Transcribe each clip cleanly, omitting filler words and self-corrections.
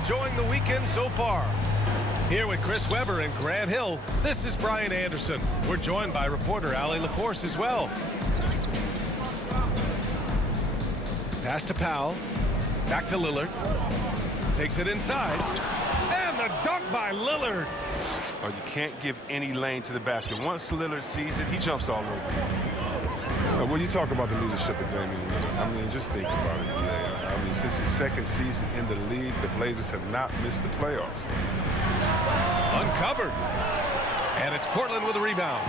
enjoying the weekend so far? Here with Chris Webber and Grant Hill, this is Brian Anderson. We're joined by reporter Allie LaForce as well. Pass to Powell. Back to Lillard. Takes it inside. And the dunk by Lillard. Oh, you can't give any lane to the basket. Once Lillard sees it, he jumps all over it. When you talk about the leadership of Damian Lillard, I mean, just think about it. Yeah. I mean, since his second season in the league, the Blazers have not missed the playoffs. Uncovered. And it's Portland with a rebound.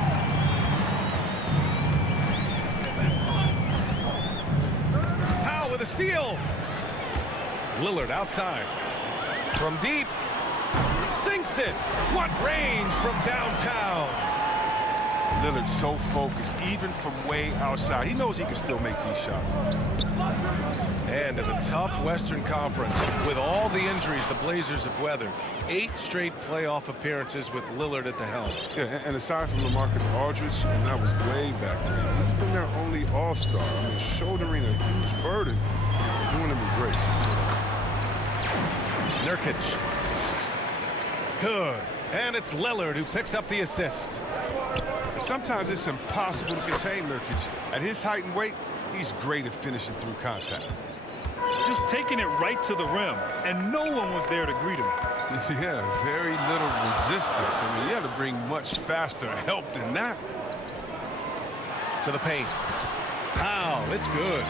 Powell with a steal. Lillard outside. From deep. Sinks it. What range from downtown. Lillard's so focused, even from way outside. He knows he can still make these shots. And in the tough Western Conference, with all the injuries the Blazers have weathered, 8 straight playoff appearances with Lillard at the helm. Yeah, and aside from LaMarcus Aldridge, and that was way back then, he's been their only all-star. I mean, shouldering a huge burden and doing it with grace. Nurkic. Good. And it's Lillard who picks up the assist. Sometimes it's impossible to contain Nurkic. At his height and weight, he's great at finishing through contact. Just taking it right to the rim, and no one was there to greet him. Yeah, very little resistance. I mean, you had to bring much faster help than that. To the paint. Powell, it's good.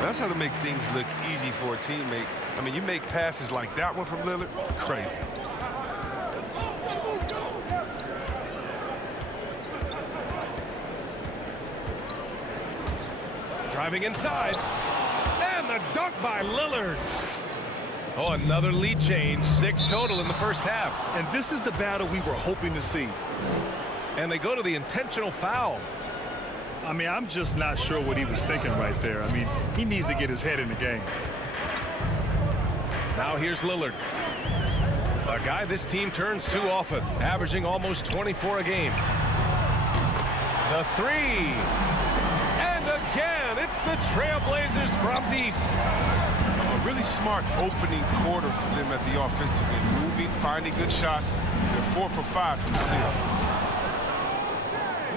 That's how to make things look easy for a teammate. I mean, you make passes like that one from Lillard, crazy. Driving inside. And the dunk by Lillard. Oh, another lead change. 6 total in the first half. And this is the battle we were hoping to see. And they go to the intentional foul. I mean, I'm just not sure what he was thinking right there. I mean, he needs to get his head in the game. Now here's Lillard. A guy this team turns to often, averaging almost 24 a game. The 3. And again, it's the Trailblazers from deep. A really smart opening quarter for them at the offensive end. Moving, finding good shots. They're 4 for 5 from the field.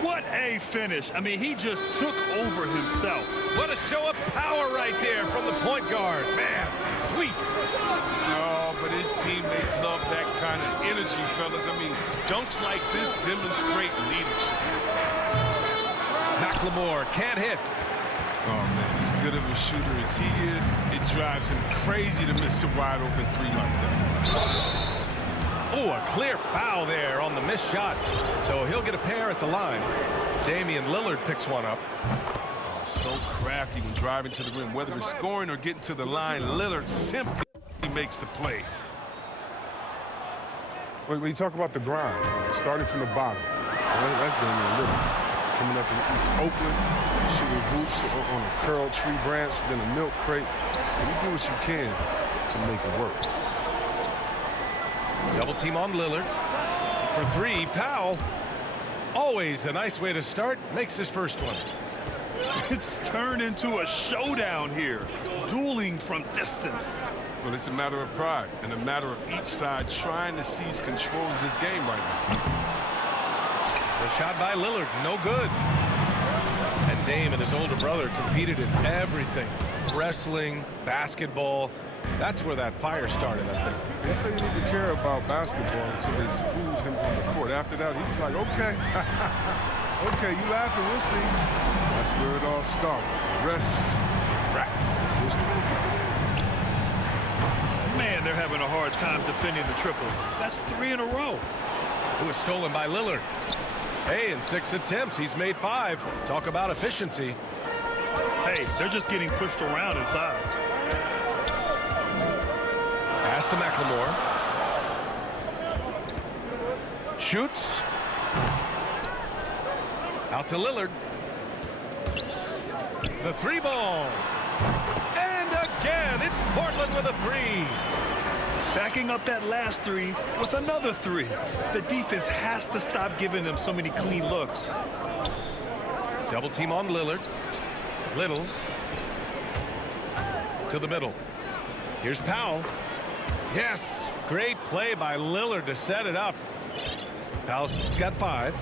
What a finish. I mean, he just took over himself. What a show of power right there from the point guard. Man, sweet. No, but his teammates love that kind of energy, fellas. I mean, dunks like this demonstrate leadership. McLemore can't hit. Oh, man, as good of a shooter as he is, it drives him crazy to miss a wide-open 3 like that. Oh, a clear foul there on the missed shot. So he'll get a pair at the line. Damian Lillard picks one up. Oh, so crafty when driving to the rim. Whether it's scoring or getting to the line, Lillard simply makes the play. When you talk about the grind, starting from the bottom, that's Damian Lillard. Coming up in East Oakland, shooting hoops on a curled tree branch, then a milk crate. And you do what you can to make it work. Double team on Lillard. For 3, Powell. Always a nice way to start. Makes his first one. It's turned into a showdown here. Dueling from distance. Well, it's a matter of pride and a matter of each side trying to seize control of this game right now. The shot by Lillard, no good. And Dame and his older brother competed in everything. Wrestling, basketball. That's where that fire started, I think. They say you need to care about basketball until they schooled him on the court. After that, he was like, okay. Okay, you laughing, we'll see. That's where it all started. The rest is right. It's history. Man, they're having a hard time defending the triple. That's 3 in a row. It was stolen by Lillard. Hey, in 6 attempts, he's made 5. Talk about efficiency. Hey, they're just getting pushed around inside. Pass to McLemore. Shoots. Out to Lillard. The 3 ball. And again, it's Portland with a 3. Backing up that last 3 with another 3. The defense has to stop giving them so many clean looks. Double team on Lillard. Little. To the middle. Here's Powell. Yes, great play by Lillard to set it up. Powell's got 5.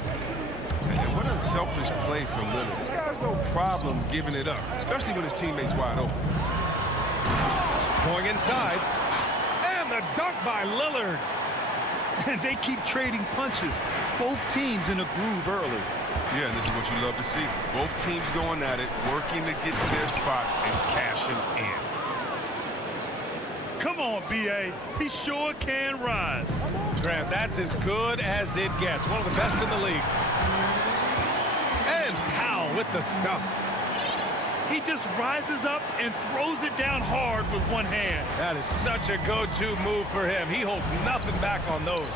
And what unselfish play from Lillard. This guy has no problem giving it up, especially when his teammate's wide open. Going inside. And the dunk by Lillard. And they keep trading punches. Both teams in a groove early. Yeah, and this is what you love to see. Both teams going at it, working to get to their spots and cashing in. Come on, B.A. He sure can rise. Grant, that's as good as it gets. One of the best in the league. And Powell with the stuff. He just rises up and throws it down hard with one hand. That is such a go-to move for him. He holds nothing back on those.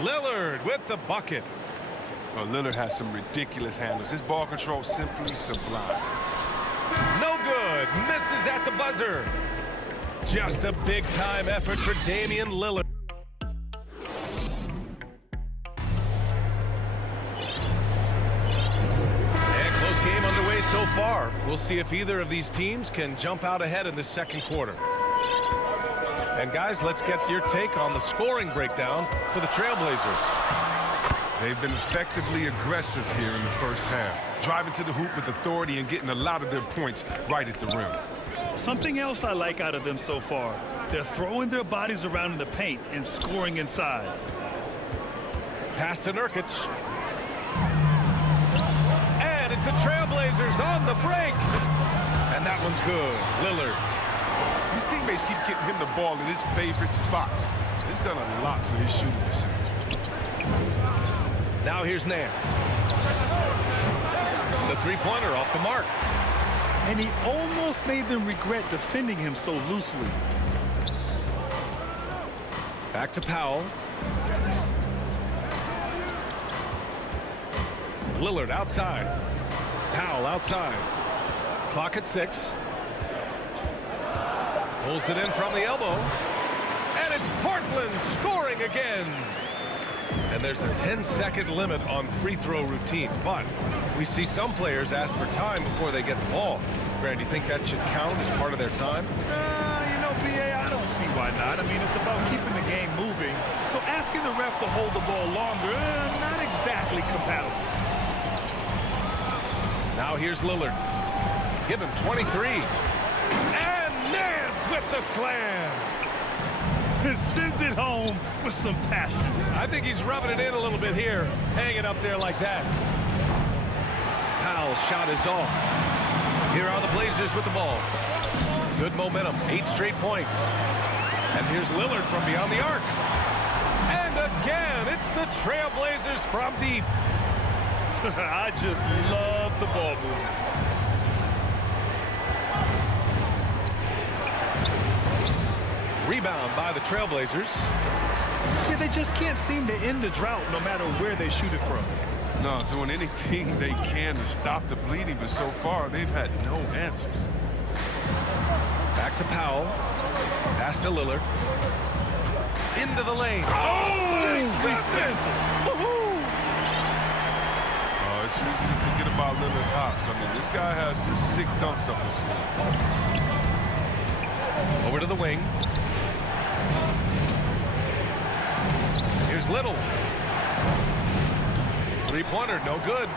Lillard with the bucket. Well, Lillard has some ridiculous handles. His ball control simply sublime. No good. Misses at the buzzer. Just a big-time effort for Damian Lillard. And close game underway so far. We'll see if either of these teams can jump out ahead in the second quarter. And guys, let's get your take on the scoring breakdown for the Trailblazers. They've been effectively aggressive here in the first half, driving to the hoop with authority and getting a lot of their points right at the rim. Something else I like out of them so far. They're throwing their bodies around in the paint and scoring inside. Pass to Nurkic. And it's the Trailblazers on the break. And that one's good. Lillard. His teammates keep getting him the ball in his favorite spots. He's done a lot for his shooting percentage. Now here's Nance. The three-pointer off the mark. And he almost made them regret defending him so loosely. Back to Powell. Lillard outside. Powell outside. Clock at 6. Pulls it in from the elbow. And it's Portland scoring again. And there's a 10-second limit on free throw routines, but we see some players ask for time before they get the ball. Grant, do you think that should count as part of their time? You know, B.A., I don't see why not. I mean, it's about keeping the game moving. So asking the ref to hold the ball longer, not exactly compatible. Now here's Lillard. Give him 23. And Nance with the slam. Sends it home with some passion. I think he's rubbing it in a little bit here, hanging up there like that. Powell's shot is off. Here are the Blazers with the ball. Good momentum, 8 straight points. And here's Lillard from beyond the arc. And again, it's the Trailblazers from deep. I just love the ball movement. Rebound by the Trailblazers. Yeah, they just can't seem to end the drought no matter where they shoot it from. No, doing anything they can to stop the bleeding, but so far they've had no answers. Back to Powell. Pass to Lillard. Into the lane. Oh, goodness! Oh, it's easy to forget about Lillard's hops. I mean, this guy has some sick dunks up his sleeve. Over to the wing. Here's Little. Three-pointer, no good.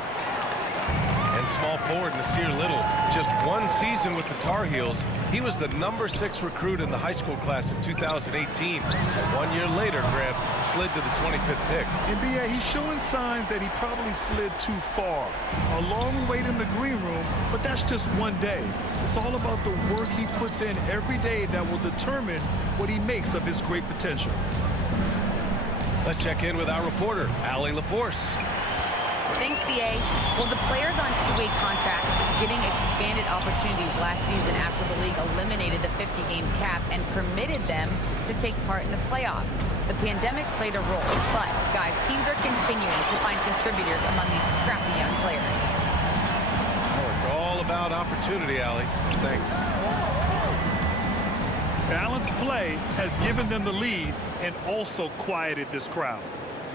And small forward Nasir Little. Just one season with the Tar Heels. He was the #6 recruit in the high school class of 2018. 1 year later, Grant slid to the 25th pick. NBA, he's showing signs that he probably slid too far. A long wait in the green room, but that's just one day. It's all about the work he puts in every day that will determine what he makes of his great potential. Let's check in with our reporter, Allie LaForce. Thanks, BA. Well, the players on two-way contracts getting expanded opportunities last season after the league eliminated the 50-game cap and permitted them to take part in the playoffs. The pandemic played a role, but, guys, teams are continuing to find contributors among these scrappy young players. Oh, it's all about opportunity, Allie. Thanks. Balanced play has given them the lead and also quieted this crowd.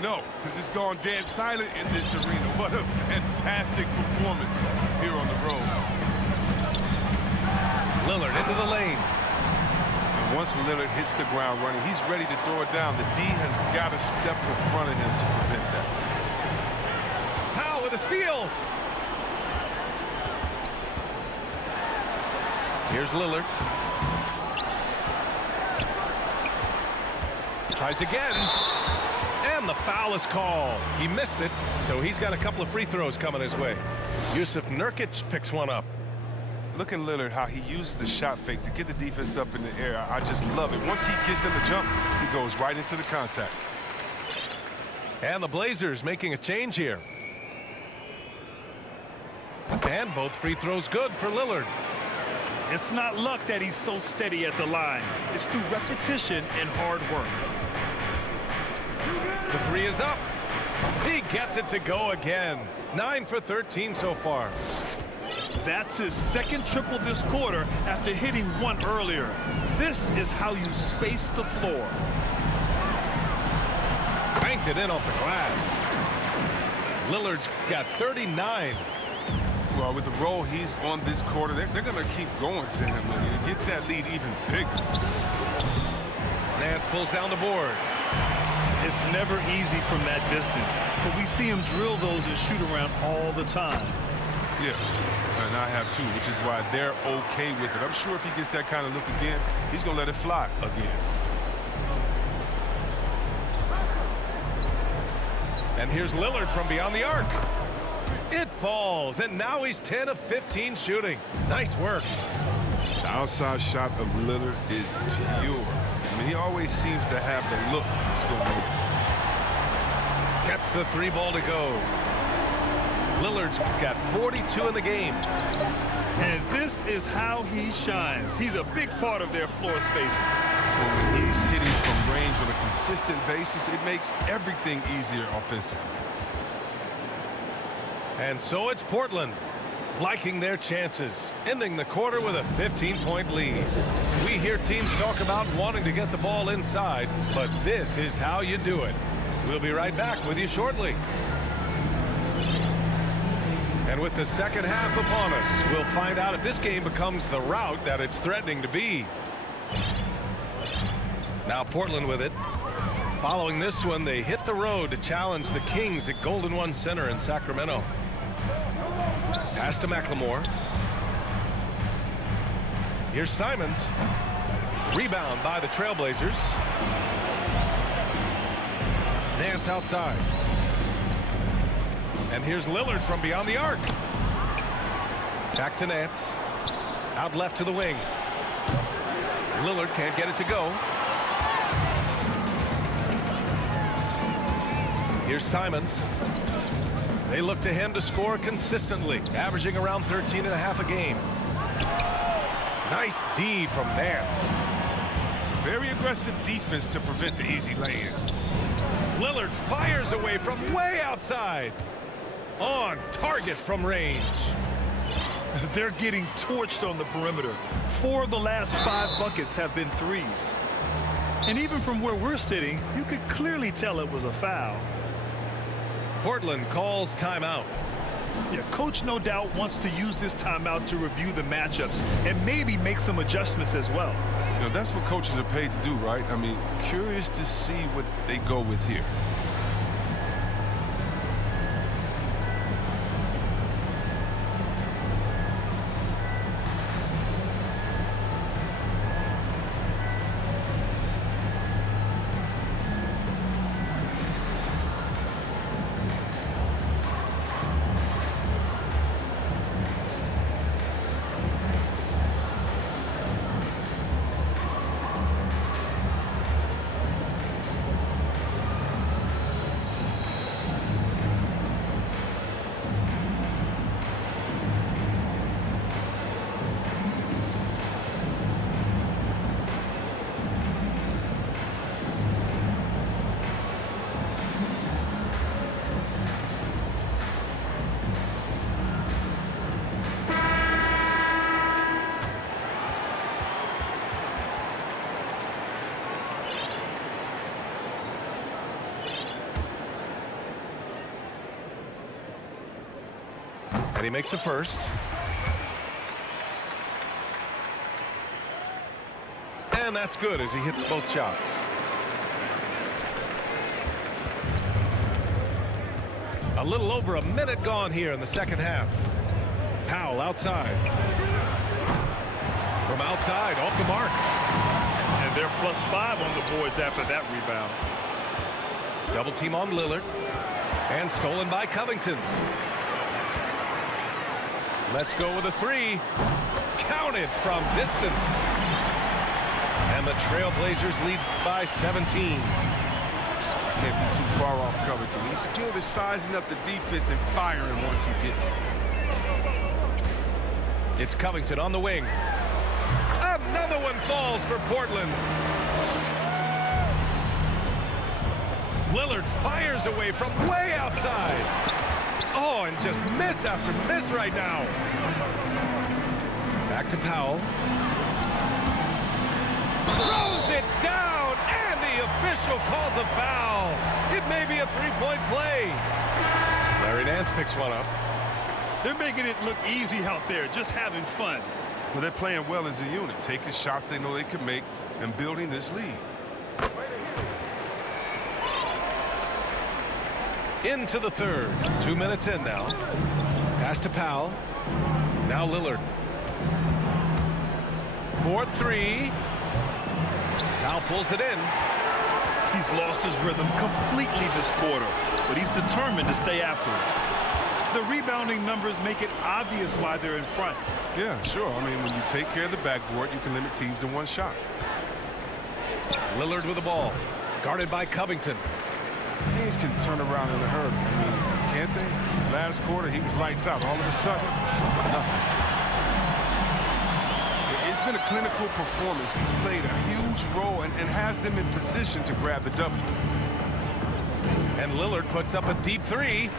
No, because it's gone dead silent in this arena. What a fantastic performance here on the road. Lillard into the lane. And once Lillard hits the ground running, he's ready to throw it down. The D has got to step in front of him to prevent that. Powell with a steal. Here's Lillard. Tries again. And the foul is called. He missed it, so he's got a couple of free throws coming his way. Yusuf Nurkic picks one up. Look at Lillard, how he uses the shot fake to get the defense up in the air. I just love it. Once he gets them to jump, he goes right into the contact. And the Blazers making a change here. And both free throws good for Lillard. It's not luck that he's so steady at the line. It's through repetition and hard work. The three is up. He gets it to go again. 9 for 13 so far. That's his second triple this quarter after hitting one earlier. This is how you space the floor. Banked it in off the glass. Lillard's got 39. Well, with the role he's on this quarter, they're going to keep going to him and get that lead even bigger. Nance pulls down the board. It's never easy from that distance, but we see him drill those and shoot around all the time. Yeah, and I have too, which is why they're okay with it. I'm sure if he gets that kind of look again, he's going to let it fly again. And here's Lillard from beyond the arc. It falls, and now he's 10 of 15 shooting. Nice work. The outside shot of Lillard is pure. I mean, he always seems to have the look that's going on. Gets the three ball to go. Lillard's got 42 in the game. And this is how he shines. He's a big part of their floor spacing. When he's hitting from range on a consistent basis, it makes everything easier offensively. And so it's Portland liking their chances, ending the quarter with a 15-point lead. We hear teams talk about wanting to get the ball inside, but this is how you do it. We'll be right back with you shortly. And with the second half upon us, we'll find out if this game becomes the rout that it's threatening to be. Now Portland with it. Following this one, they hit the road to challenge the Kings at Golden One Center in Sacramento. Pass to McLemore. Here's Simons. Rebound by the Trailblazers. Nance outside. And here's Lillard from beyond the arc. Back to Nance. Out left to the wing. Lillard can't get it to go. Here's Simons. They look to him to score consistently, averaging around 13.5 a game. Nice D from Nance. It's a very aggressive defense to prevent the easy lay-in. Lillard fires away from way outside. On target from range. They're getting torched on the perimeter. 4 of the last 5 buckets have been threes. And even from where we're sitting, you could clearly tell it was a foul. Portland calls timeout. Yeah, coach no doubt wants to use this timeout to review the matchups and maybe make some adjustments as well. You know, that's what coaches are paid to do, right? I mean, curious to see what they go with here. And he makes a first. And that's good as he hits both shots. A little over a minute gone here in the second half. Powell outside. From outside, off the mark. And they're +5 on the boards after that rebound. Double team on Lillard. And stolen by Covington. Let's go with a three. Counted from distance. And the Trailblazers lead by 17. Can't be too far off Covington. He's skilled at sizing up the defense and firing once he gets it. It's Covington on the wing. Another one falls for Portland. Lillard fires away from way outside. Oh, and just miss after miss right now. Back to Powell. Throws it down, and the official calls a foul. It may be a three-point play. Larry Nance picks one up. They're making it look easy out there, just having fun. Well, they're playing well as a unit, taking shots they know they can make and building this lead. Into the third. 2 minutes in now. Pass to Powell. Now Lillard. 4-3. Powell pulls it in. He's lost his rhythm completely this quarter, but he's determined to stay after it. The rebounding numbers make it obvious why they're in front. Yeah, sure. I mean, when you take care of the backboard, you can limit teams to one shot. Lillard with the ball. Guarded by Covington. Teams can turn around in a hurry. I mean, can't they? Last quarter, he was lights out. All of a sudden, nothing. It's been a clinical performance. He's played a huge role and has them in position to grab the W. And Lillard puts up a deep three.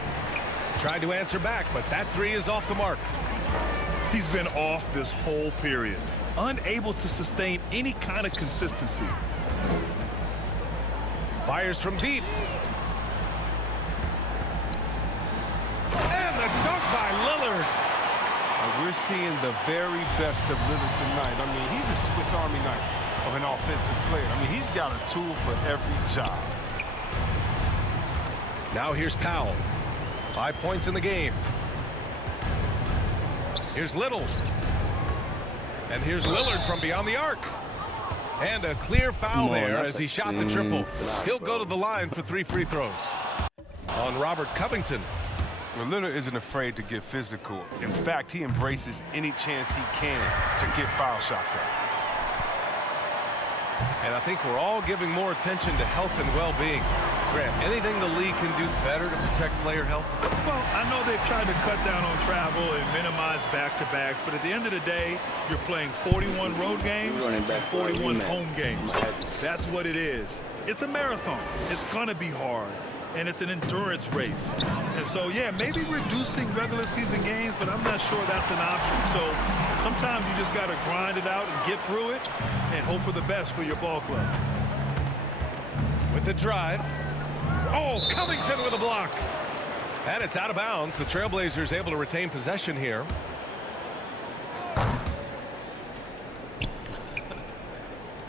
Tried to answer back, but that three is off the mark. He's been off this whole period, unable to sustain any kind of consistency. Fires from deep. And the dunk by Lillard. We're seeing the very best of Lillard tonight. I mean, he's a Swiss Army knife of an offensive player. I mean, he's got a tool for every job. Now here's Powell. 5 points in the game. Here's Little. And here's Lillard from beyond the arc. And a clear foul there as he shot the triple. He'll go to the line for 3 free throws. On Robert Covington. Well, Lillard isn't afraid to get physical. In fact, he embraces any chance he can to get foul shots up. And I think we're all giving more attention to health and well-being. Grant, anything the league can do better to protect player health? Well, I know they've tried to cut down on travel and minimize back-to-backs, but at the end of the day, you're playing 41 road games and 41 home games. That's what it is. It's a marathon. It's going to be hard, and it's an endurance race. And so, yeah, maybe reducing regular season games, but I'm not sure that's an option. So sometimes you just got to grind it out and get through it and hope for the best for your ball club. With the drive. Oh, Covington with a block. And it's out of bounds. The Trailblazers able to retain possession here.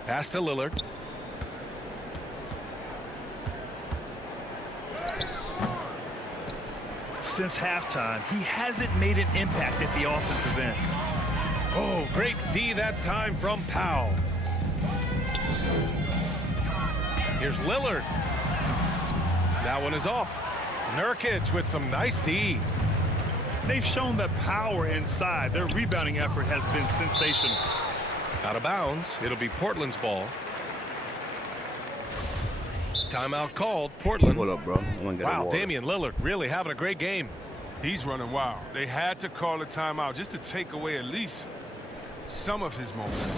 Pass to Lillard. Since halftime, he hasn't made an impact at the offensive end. Oh, great D that time from Powell. Here's Lillard. That one is off. Nurkic with some nice D. They've shown the power inside. Their rebounding effort has been sensational. Out of bounds. It'll be Portland's ball. Timeout called. Portland. Hold up, bro. Wow, Damian Lillard really having a great game. He's running wild. They had to call a timeout just to take away at least some of his momentum.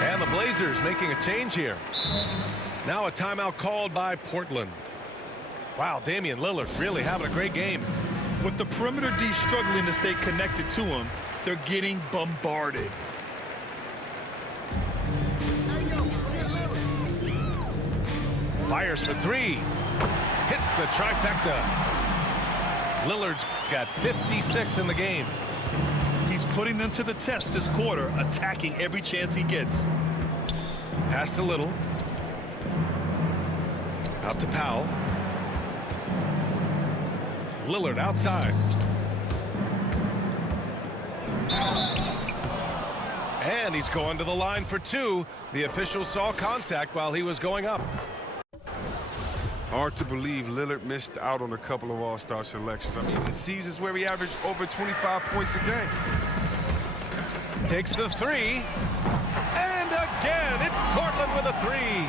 And the Blazers making a change here. Now a timeout called by Portland. Wow, Damian Lillard really having a great game. With the perimeter D struggling to stay connected to him, they're getting bombarded. Fires for three. Hits the trifecta. Lillard's got 56 in the game. He's putting them to the test this quarter, attacking every chance he gets. Passed a little. Out to Powell. Lillard outside. And he's going to the line for two. The official saw contact while he was going up. Hard to believe Lillard missed out on a couple of all-star selections. I mean, in seasons where he averaged over 25 points a game. Takes the three. And again, it's Portland with a three.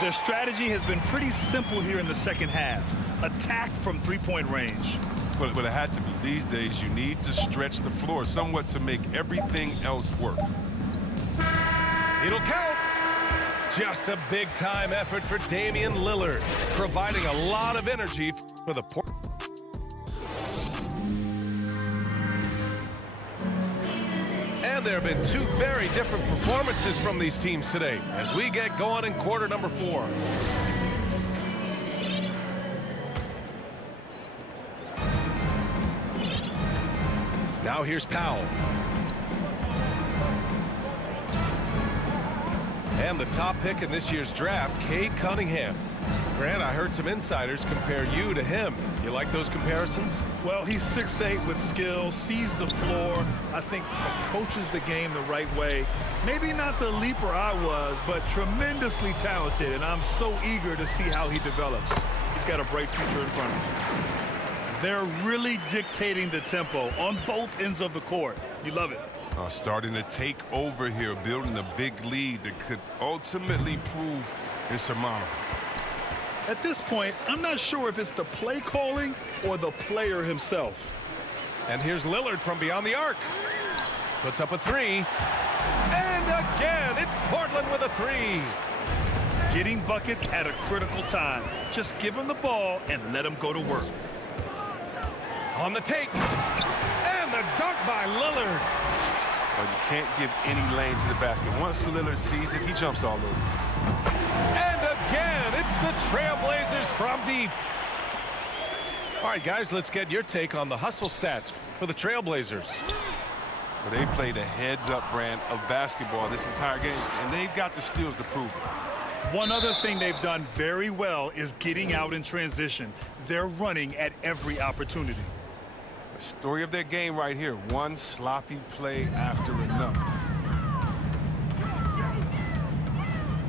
Their strategy has been pretty simple here in the second half. Attack from three-point range. But it had to be. These days, you need to stretch the floor somewhat to make everything else work. It'll count. Just a big-time effort for Damian Lillard, providing a lot of energy for the Portland. And there have been two very different performances from these teams today as we get going in quarter number 4. Now here's Powell. And the top pick in this year's draft, Cade Cunningham. Grant, I heard some insiders compare you to him. You like those comparisons? Well, he's 6'8" with skill, sees the floor, I think approaches the game the right way. Maybe not the leaper I was, but tremendously talented, and I'm so eager to see how he develops. He's got a bright future in front of him. They're really dictating the tempo on both ends of the court. You love it. Starting to take over here, building a big lead that could ultimately prove insurmountable. At this point, I'm not sure if it's the play calling or the player himself. And here's Lillard from beyond the arc. Puts up a three. And again, it's Portland with a three. Getting buckets at a critical time. Just give him the ball and let him go to work. On the take. And the dunk by Lillard. Well, you can't give any lane to the basket. Once Lillard sees it, he jumps all over. And again, it's the Trailblazers from deep. All right, guys, let's get your take on the hustle stats for the Trailblazers. Well, they played a heads-up brand of basketball this entire game, and they've got the steals to prove it. One other thing they've done very well is getting out in transition. They're running at every opportunity. The story of their game right here, one sloppy play after another.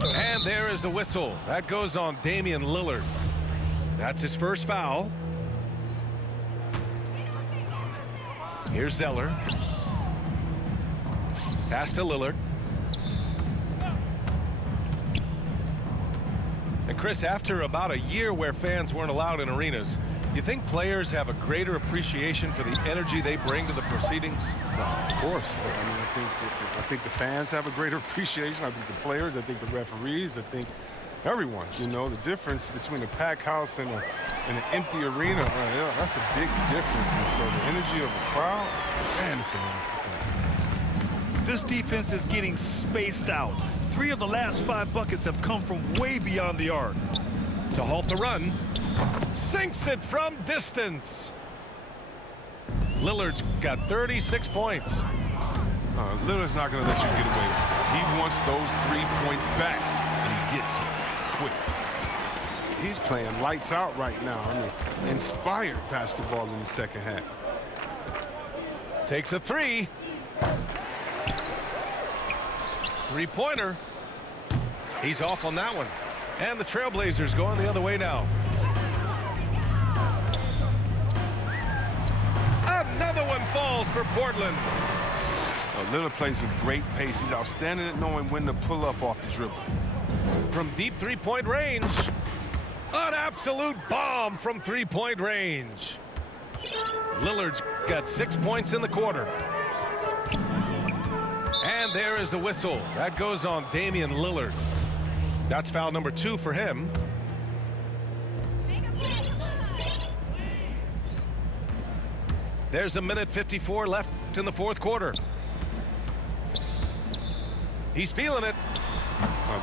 And there is the whistle. That goes on Damian Lillard. That's his first foul. Here's Zeller. Pass to Lillard. And Chris, after about a year where fans weren't allowed in arenas, you think players have a greater appreciation for the energy they bring to the proceedings? Of course. I mean, I think the fans have a greater appreciation. I think the players, I think the referees, I think everyone. You know, the difference between a packed house and an empty arena, that's a big difference. And so the energy of the crowd, man, it's a wonderful thing. This defense is getting spaced out. 3 of the last 5 buckets have come from way beyond the arc. To halt the run. Sinks it from distance. Lillard's got 36 points. Lillard's not going to let you get away with it. He wants those 3 points back, and he gets them quick. He's playing lights out right now. I mean, inspired basketball in the second half. Takes a three. Three-pointer. He's off on that one. And the Trailblazers going the other way now. Another one falls for Portland. Lillard plays with great pace. He's outstanding at knowing when to pull up off the dribble. From deep three-point range. An absolute bomb from three-point range. Lillard's got 6 points in the quarter. And there is the whistle. That goes on Damian Lillard. That's foul number 2 for him. There's a minute 54 left in the fourth quarter. He's feeling it.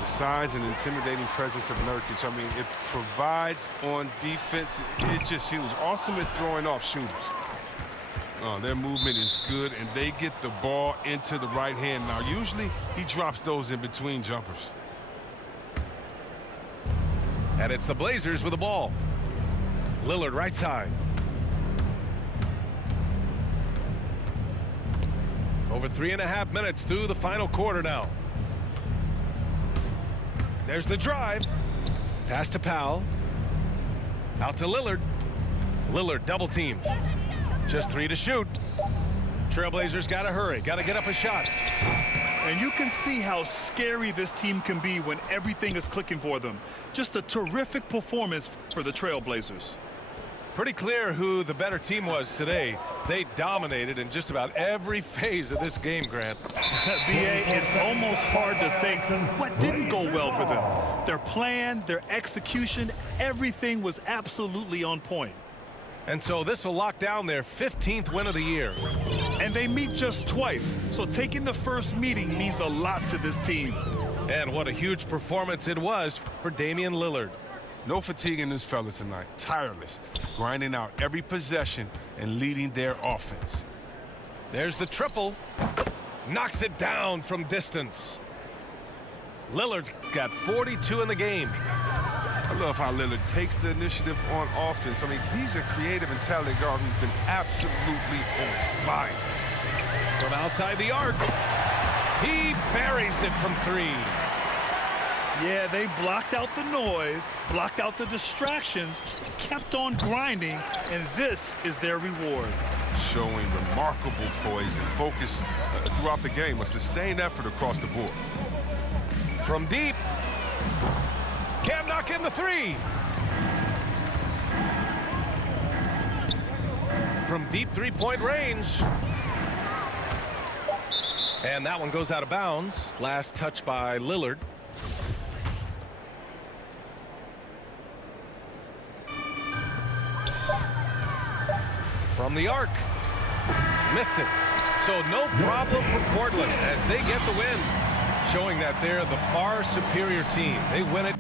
The size and intimidating presence of Nurkic, I mean, it provides on defense. It's just huge. Awesome at throwing off shooters. Their movement is good, and they get the ball into the right hand. Now, usually he drops those in between jumpers. And it's the Blazers with the ball. Lillard right side. Over 3.5 minutes through the final quarter now. There's the drive. Pass to Powell. Out to Lillard. Lillard double team. Just 3 to shoot. Trailblazers got to hurry. Got to get up a shot. And you can see how scary this team can be when everything is clicking for them. Just a terrific performance for the Trailblazers. Pretty clear who the better team was today. They dominated in just about every phase of this game, Grant. B.A., it's almost hard to think what didn't go well for them. Their plan, their execution, everything was absolutely on point. And so this will lock down their 15th win of the year. And they meet just twice, so taking the first meeting means a lot to this team. And what a huge performance it was for Damian Lillard. No fatigue in this fella tonight. Tireless, grinding out every possession and leading their offense. There's the triple. Knocks it down from distance. Lillard's got 42 in the game. I love how Lillard takes the initiative on offense. I mean, he's a creative and talented guard who's been absolutely on fire. From outside the arc, he buries it from 3. Yeah, they blocked out the noise, blocked out the distractions, kept on grinding, and this is their reward. Showing remarkable poise and focus throughout the game, a sustained effort across the board. From deep, can't knock in the 3. From deep 3-point range. And that one goes out of bounds. Last touch by Lillard. From the arc. Missed it. So no problem for Portland as they get the win, showing that they're the far superior team. They win it